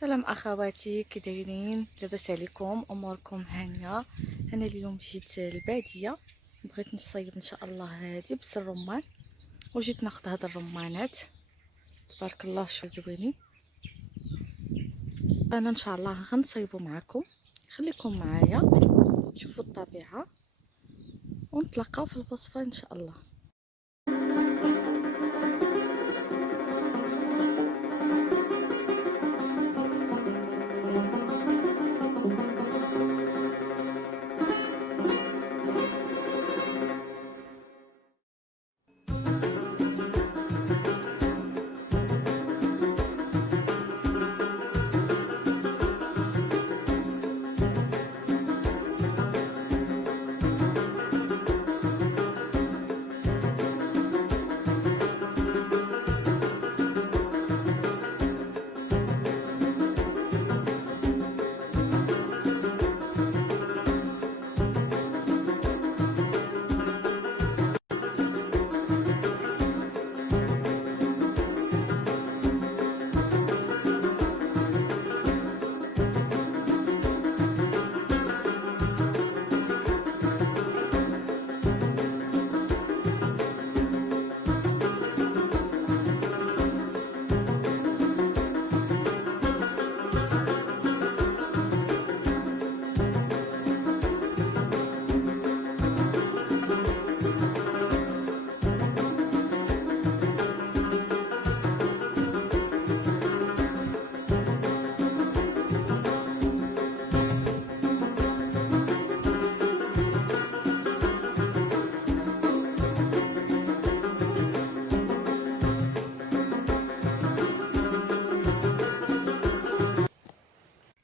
سلام اخواتي، كي دايرين؟ لاباس عليكم؟ اموركم هانيه؟ انا اليوم جيت الباديه، بغيت نصيب ان شاء الله هادي بس الرمان، وجيت ناخذ هاد الرمانات. تبارك الله شو زوينين. انا ان شاء الله غنصيبو معكم، خليكم معايا تشوفوا الطبيعه ونتلاقاو في الوصفه ان شاء الله.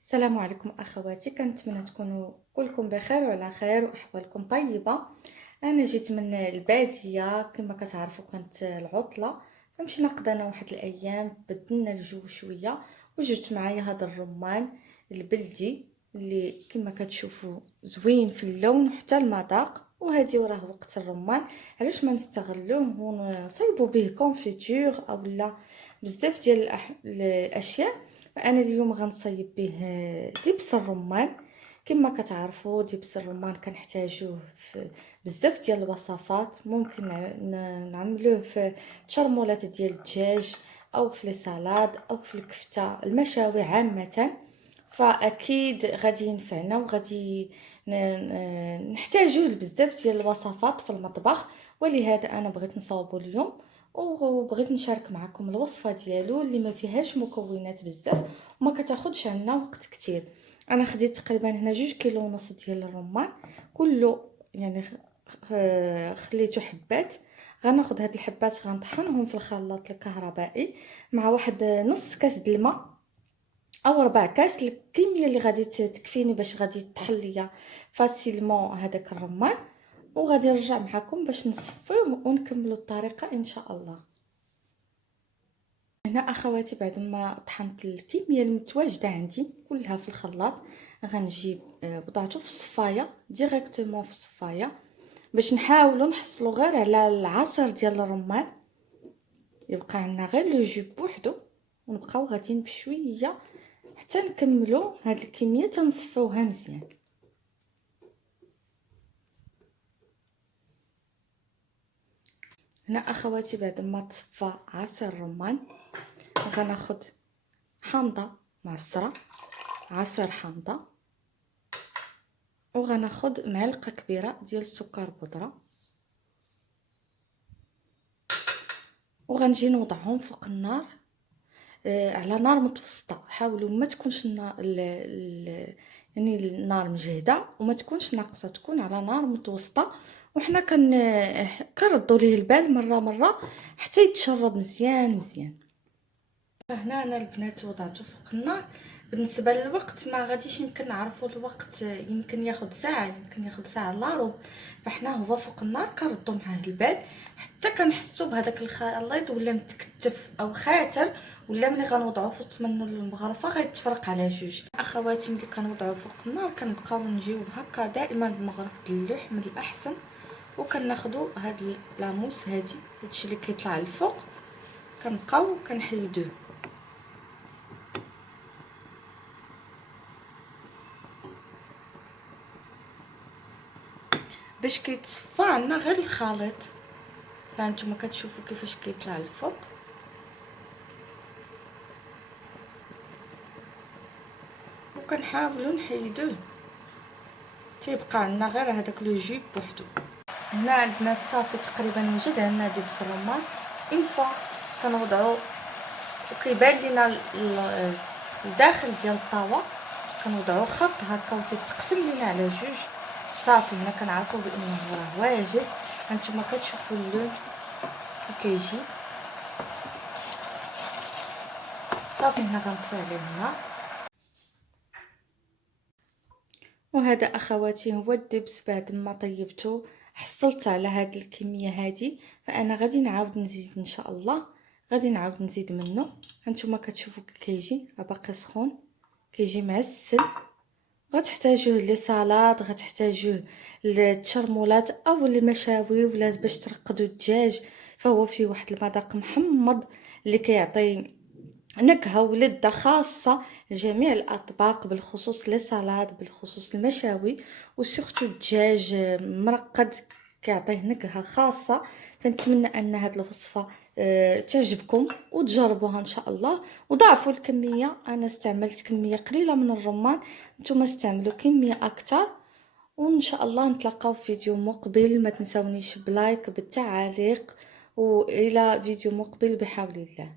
السلام عليكم اخواتي، كنتمنى تكونوا كلكم بخير وعلى خير واحوالكم طيبه. انا جيت من الباديه كما كتعرفوا، كانت العطله فمشينا قضينا واحد الايام، بدلنا الجو شويه وجبت معايا هذا الرمان البلدي اللي كما كتشوفوا زوين في اللون وحتى المذاق. وهذه وراه وقت الرمان، علاش ما نستغلوه ونصايبوا به كونفيتور او لا بزاف ديال الاشياء. فانا اليوم غنصايب به دبس الرمان. كما كتعرفوا دبس الرمان كنحتاجوه في بزاف ديال الوصفات، ممكن نعملوه في شرمولات ديال الدجاج او في السلطات او في الكفته، المشاوي عامه. فاكيد غادي ينفعنا وغادي نحتاجوه لبزاف ديال الوصفات في المطبخ. ولهذا انا بغيت نصاوبو اليوم وبغيت نشارك معكم الوصفه ديالو اللي ما فيهاش مكونات بزاف وما كتاخذش عنا وقت كتير. انا خديت تقريبا هنا 2.5 كيلو ديال الرمان، كله يعني خليته حبات. غناخذ هاد الحبات غنطحنهم في الخلاط الكهربائي مع واحد نص كاس د الماء او 4 كاس، الكميه اللي غادي تكفيني باش غادي تطحن ليا فاسيلمون هذاك الرمان. وغادي نرجع معكم باش نصفيه ونكملوا الطريقه ان شاء الله. هنا اخواتي بعد ما طحنت الكميه المتواجده عندي كلها في الخلاط، غنجيب وضعته في الصفايه ديريكتومون في الصفايه باش نحاولوا نحصلوا غير على العصير ديال الرمان، يبقى عندنا غير لو جو بوحدو، ونبقاو غاديين بشويه حتى نكملوا هاد الكميه تنصفيوها مزيان. هنا اخواتي بعد ما تصفى عصير الرمان غناخد حامضه معصره، عصير حامضه، وغناخد معلقه كبيره ديال السكر بودره، وغنجي نوضعهم فوق النار على نار متوسطه. حاولوا ما تكونش النار يعني النار مجهده وما تكونش ناقصه، تكون على نار متوسطه. وحنا كنردوا ليه البال مره مره حتى يتشرب مزيان مزيان. فهنا انا البنات وضعته فوق النار. بالنسبه للوقت ما غاديش يمكن نعرفوا الوقت، يمكن ياخذ ساعه، يمكن ياخذ ساعه الا ربع. فحنا هو فوق النار كنردوا معاه البال حتى كنحسوا بهذاك الخليط ولا متكتف او خاتر، ولا ملي غنوضعوه في الطمن المغرفه غيتفرق على جوج. اخواتي ملي كنوضعوه فوق النار كنبقاو نجيو هكا دائما بمغرفه اللوح من الاحسن، وكناخذوا هاد لاموس هادشي اللي كيطلع الفوق كنبقاو كنحيدوه. باش كيتصفى عندنا غير الخليط. فهانتوما كتشوفوا كيفاش كيطلع الفوق. وكنحاولوا نحيدوه تيبقى عندنا غير هذاك لو جو بوحدو. هنا عندنا تصافي تقريبا وجد عندنا دبس الرمان. اون فوا كنوضعوا وكيبان لينا الداخل ديال الطاوه، كنوضعوا خط هكا وتتقسم لينا على جوج. صافي هنا كنعرفوا بانه راه واجد. هانتوما كتشوفوا اللون كيجي. صافي هنا غنطفي عليه النار. وهذا اخواتي هو الدبس بعد ما طيبته. حصلت على هاد الكميه هادي، فانا غادي نعاود نزيد ان شاء الله. غادي نعاود نزيد منه. هانتوما كتشوفوا كيجي باقي سخون، كيجي معسل. غتحتاجوه لصالاد، غتحتاجوه للتشرمولات او المشاوي، ولا باش ترقدوا الدجاج. فهو فيه واحد المذاق محمض اللي كيعطي نكهه ولذه خاصه لجميع الاطباق، بالخصوص لصالاد، بالخصوص المشاوي، وسورتو الدجاج مرقد كيعطيه نكهه خاصه. فنتمنى ان هذه الوصفه تعجبكم وتجربوها ان شاء الله. وضاعفوا الكميه، انا استعملت كميه قليله من الرمان، نتوما استعملوا كميه اكثر. وان شاء الله نتلاقاو في فيديو مقبل. ما تنسونيش بلايك بالتعاليق، والى فيديو مقبل بحول الله.